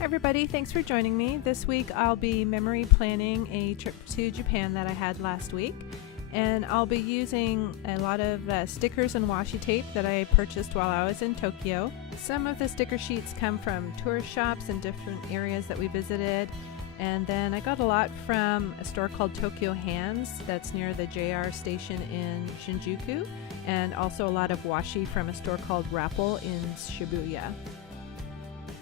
Hi everybody, thanks for joining me. This week I'll be memory planning a trip to Japan that I had last week, and I'll be using a lot of stickers and washi tape that I purchased while I was in Tokyo. Some of the sticker sheets come from tourist shops in different areas that we visited, and then I got a lot from a store called Tokyo Hands that's near the JR station in Shinjuku, and also a lot of washi from a store called Rappel in Shibuya.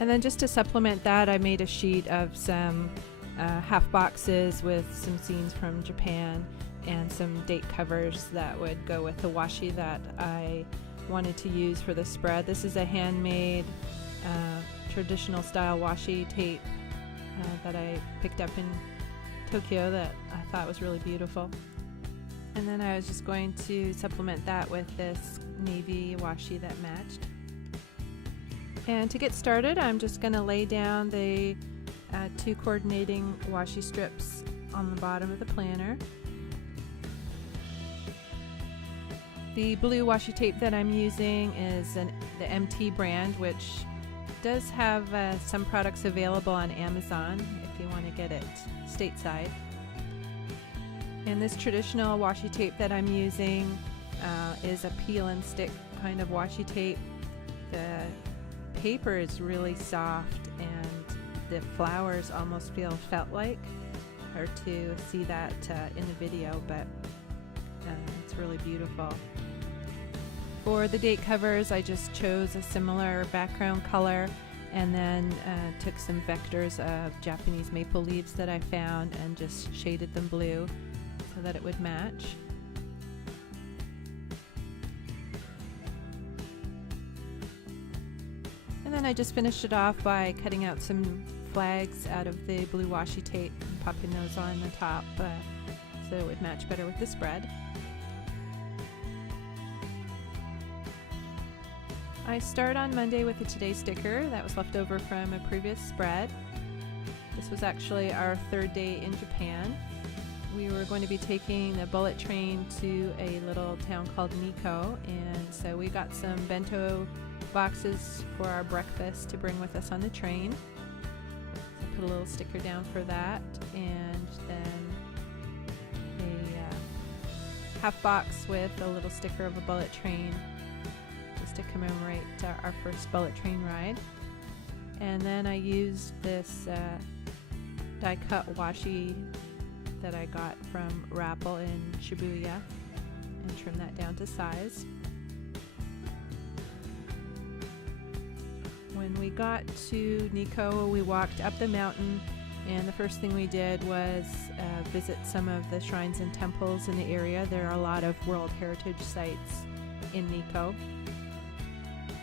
And then just to supplement that, I made a sheet of some half boxes with some scenes from Japan and some date covers that would go with the washi that I wanted to use for the spread. This is a handmade traditional style washi tape that I picked up in Tokyo that I thought was really beautiful. And then I was just going to supplement that with this navy washi that matched. And to get started, I'm just going to lay down the two coordinating washi strips on the bottom of the planner. The blue washi tape that I'm using is the MT brand, which does have some products available on Amazon if you want to get it stateside. And this traditional washi tape that I'm using is a peel and stick kind of washi tape. The paper is really soft and the flowers almost feel felt-like. Hard to see that in the video, but it's really beautiful. For the date covers, I just chose a similar background color and then took some vectors of Japanese maple leaves that I found and just shaded them blue so that it would match. And then I just finished it off by cutting out some flags out of the blue washi tape and popping those on the top so it would match better with the spread. I start on Monday with a Today sticker that was left over from a previous spread. This was actually our third day in Japan. We were going to be taking the bullet train to a little town called Nikko, and so we got some bento boxes for our breakfast to bring with us on the train. So I put a little sticker down for that, and then a half box with a little sticker of a bullet train just to commemorate our first bullet train ride. And then I used this die cut washi that I got from Rappel in Shibuya and trimmed that down to size. When we got to Nikko, we walked up the mountain, and the first thing we did was visit some of the shrines and temples in the area. There are a lot of World Heritage sites in Nikko,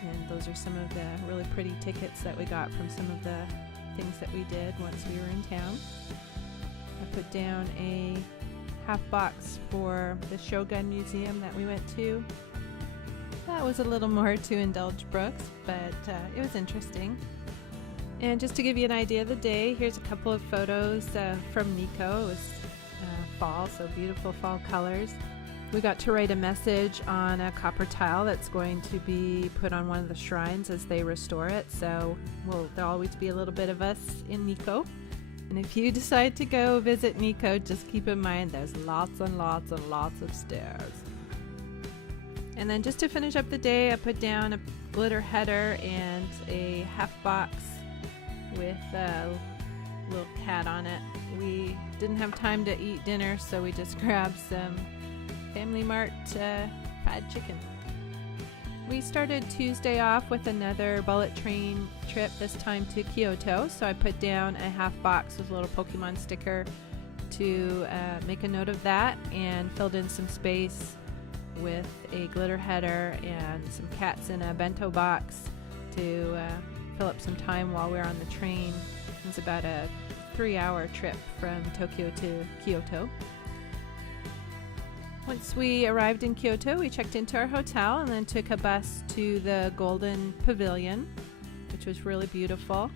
and those are some of the really pretty tickets that we got from some of the things that we did once we were in town. I put down a half box for the Shogun Museum that we went to. That was a little more to indulge Brooks, but it was interesting. And just to give you an idea of the day, here's a couple of photos from Nikko. It was fall, so beautiful fall colors. We got to write a message on a copper tile that's going to be put on one of the shrines as they restore it, so there'll always be a little bit of us in Nikko. And if you decide to go visit Nikko, just keep in mind there's lots and lots and lots of stairs. And then just to finish up the day, I put down a glitter header and a half box with a little cat on it. We didn't have time to eat dinner, so we just grabbed some Family Mart fried chicken. We started Tuesday off with another bullet train trip, this time to Kyoto, so I put down a half box with a little Pokemon sticker to make a note of that, and filled in some space with a glitter header and some cats in a bento box to fill up some time while we were on the train. It was about a 3-hour trip from Tokyo to Kyoto. Once we arrived in Kyoto, we checked into our hotel and then took a bus to the Golden Pavilion, which was really beautiful.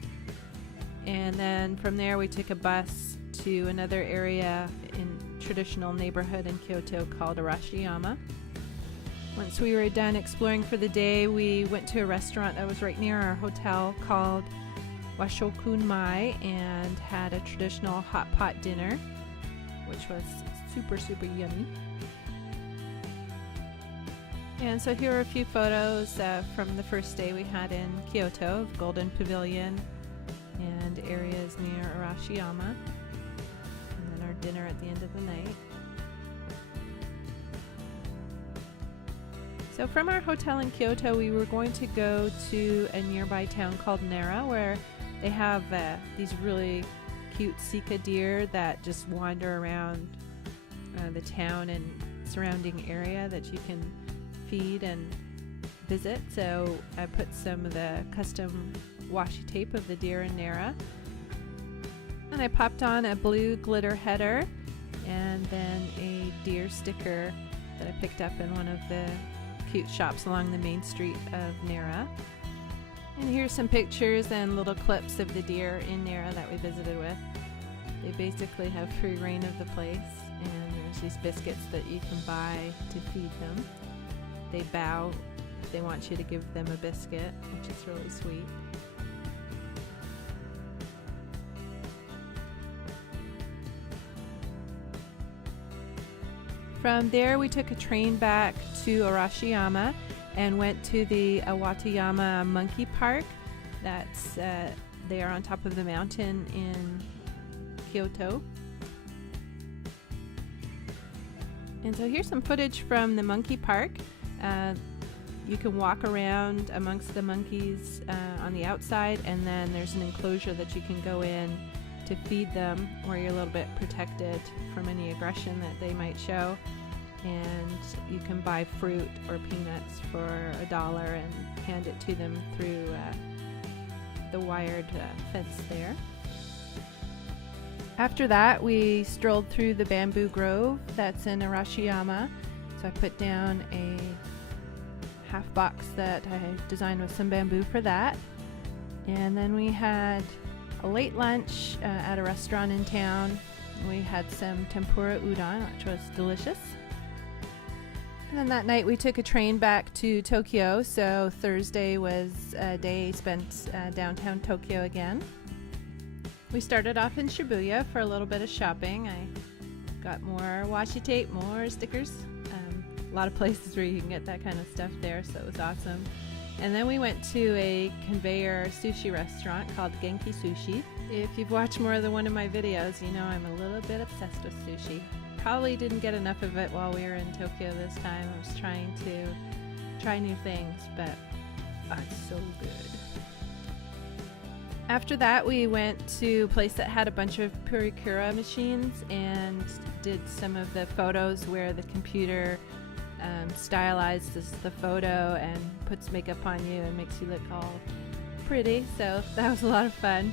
And then from there we took a bus to another area in traditional neighborhood in Kyoto called Arashiyama. Once we were done exploring for the day, we went to a restaurant that was right near our hotel called Washokun Mai and had a traditional hot pot dinner, which was super, super yummy. And so here are a few photos from the first day we had in Kyoto, Golden Pavilion and areas near Arashiyama, and then our dinner at the end of the night. So from our hotel in Kyoto, we were going to go to a nearby town called Nara, where they have these really cute sika deer that just wander around the town and surrounding area that you can feed and visit. So I put some of the custom washi tape of the deer in Nara, and I popped on a blue glitter header and then a deer sticker that I picked up in one of the cute shops along the main street of Nara. And here's some pictures and little clips of the deer in Nara that we visited with. They basically have free reign of the place, and there's these biscuits that you can buy to feed them. They bow if they want you to give them a biscuit, which is really sweet. From there we took a train back to Arashiyama and went to the Awatayama Monkey Park. That's they are on top of the mountain in Kyoto. And so here's some footage from the monkey park. You can walk around amongst the monkeys on the outside, and then there's an enclosure that you can go in to feed them, where you're a little bit protected from any aggression that they might show. And you can buy fruit or peanuts for $1 and hand it to them through the wired fence there. After that, we strolled through the bamboo grove that's in Arashiyama. So I put down a half box that I designed with some bamboo for that. And then we had a late lunch at a restaurant in town. We had some tempura udon, which was delicious. And then that night we took a train back to Tokyo, so Thursday was a day spent downtown Tokyo again. We started off in Shibuya for a little bit of shopping. I got more washi tape, more stickers, a lot of places where you can get that kind of stuff there, so it was awesome. And then we went to a conveyor sushi restaurant called Genki Sushi. If you've watched more than one of my videos, you know I'm a little bit obsessed with sushi. Probably didn't get enough of it while we were in Tokyo this time. I was trying to try new things, but it's so good. After that, we went to a place that had a bunch of purikura machines and did some of the photos where the computer stylizes the photo and puts makeup on you and makes you look all pretty. So that was a lot of fun.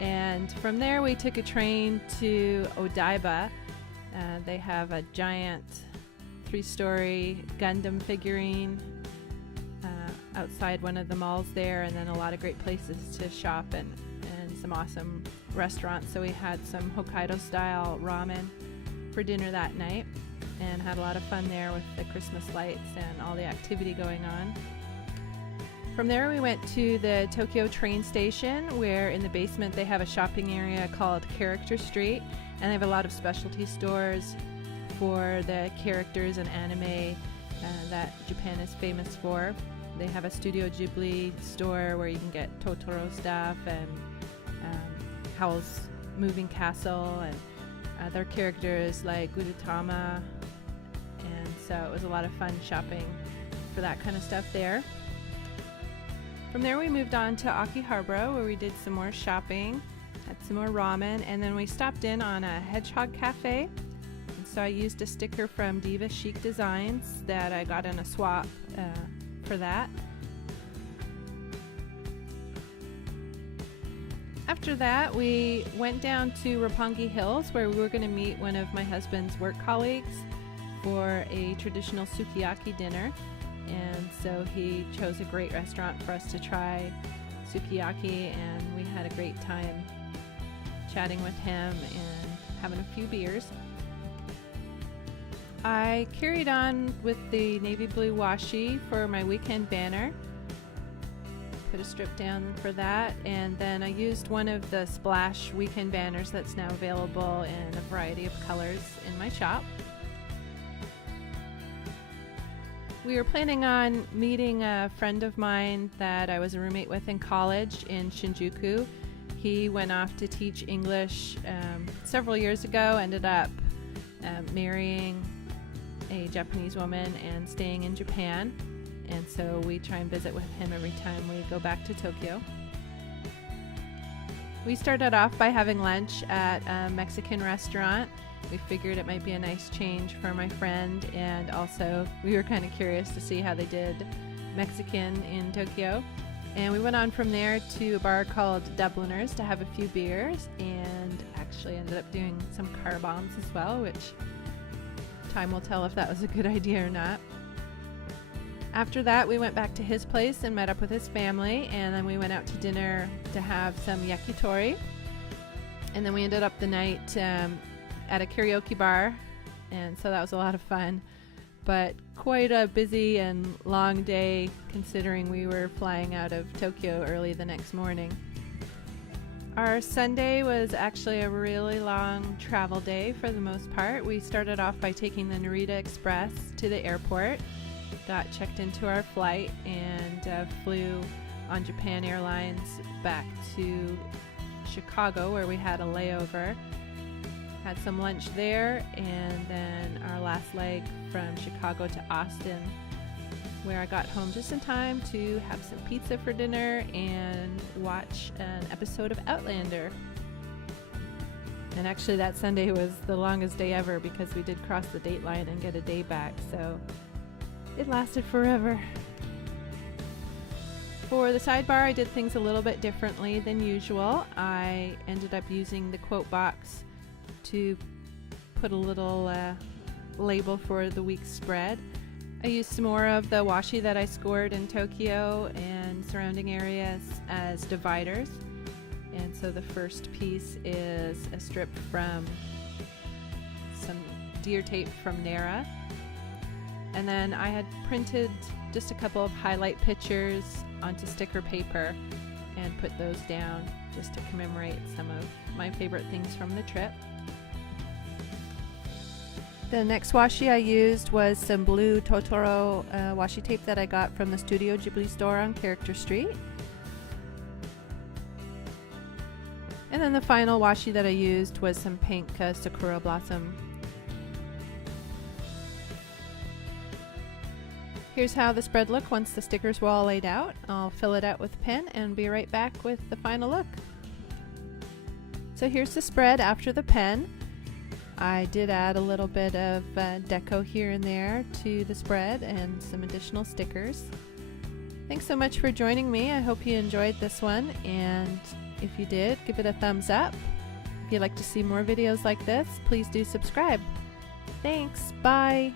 And from there, we took a train to Odaiba. They have a giant 3-story Gundam figurine outside one of the malls there, and then a lot of great places to shop and some awesome restaurants. So we had some Hokkaido style ramen for dinner that night and had a lot of fun there with the Christmas lights and all the activity going on. From there we went to the Tokyo train station, where in the basement they have a shopping area called Character Street, and they have a lot of specialty stores for the characters and anime that Japan is famous for. They have a Studio Ghibli store where you can get Totoro stuff and Howl's Moving Castle and other characters like Gudetama, and so it was a lot of fun shopping for that kind of stuff there. From there we moved on to Akihabara, where we did some more shopping, had some more ramen, and then we stopped in on a hedgehog cafe. And so I used a sticker from Diva Chic Designs that I got in a swap for that. After that, we went down to Roppongi Hills, where we were going to meet one of my husband's work colleagues for a traditional sukiyaki dinner. And so he chose a great restaurant for us to try sukiyaki, and we had a great time chatting with him and having a few beers. I carried on with the navy blue washi for my weekend banner. put a strip down for that, and then I used one of the Splash weekend banners that's now available in a variety of colors in my shop. We were planning on meeting a friend of mine that I was a roommate with in college in Shinjuku. He went off to teach English several years ago, ended up marrying a Japanese woman and staying in Japan. And so we try and visit with him every time we go back to Tokyo. We started off by having lunch at a Mexican restaurant. We figured it might be a nice change for my friend, and also we were kind of curious to see how they did Mexican in Tokyo. And we went on from there to a bar called Dubliners to have a few beers, and actually ended up doing some car bombs as well, which time will tell if that was a good idea or not. After that, we went back to his place and met up with his family, and then we went out to dinner to have some yakitori. And then we ended up the night at a karaoke bar, and so that was a lot of fun, but quite a busy and long day considering we were flying out of Tokyo early the next morning. Our Sunday was actually a really long travel day for the most part. We started off by taking the Narita Express to the airport, got checked into our flight, and flew on Japan Airlines back to Chicago, where we had a layover. Had some lunch there, and then our last leg from Chicago to Austin, where I got home just in time to have some pizza for dinner and watch an episode of Outlander. And actually that Sunday was the longest day ever because we did cross the date line and get a day back, so it lasted forever. For the sidebar, I did things a little bit differently than usual. I ended up using the quote box to put a little label for the week's spread. I used some more of the washi that I scored in Tokyo and surrounding areas as dividers. And so the first piece is a strip from some deer tape from Nara. And then I had printed just a couple of highlight pictures onto sticker paper and put those down just to commemorate some of my favorite things from the trip. The next washi I used was some blue Totoro washi tape that I got from the Studio Ghibli store on Character Street. And then the final washi that I used was some pink Sakura Blossom. Here's how the spread looked once the stickers were all laid out. I'll fill it out with a pen and be right back with the final look. So here's the spread after the pen. I did add a little bit of deco here and there to the spread and some additional stickers. Thanks so much for joining me. I hope you enjoyed this one, and if you did, give it a thumbs up. If you'd like to see more videos like this, please do subscribe. Thanks, bye!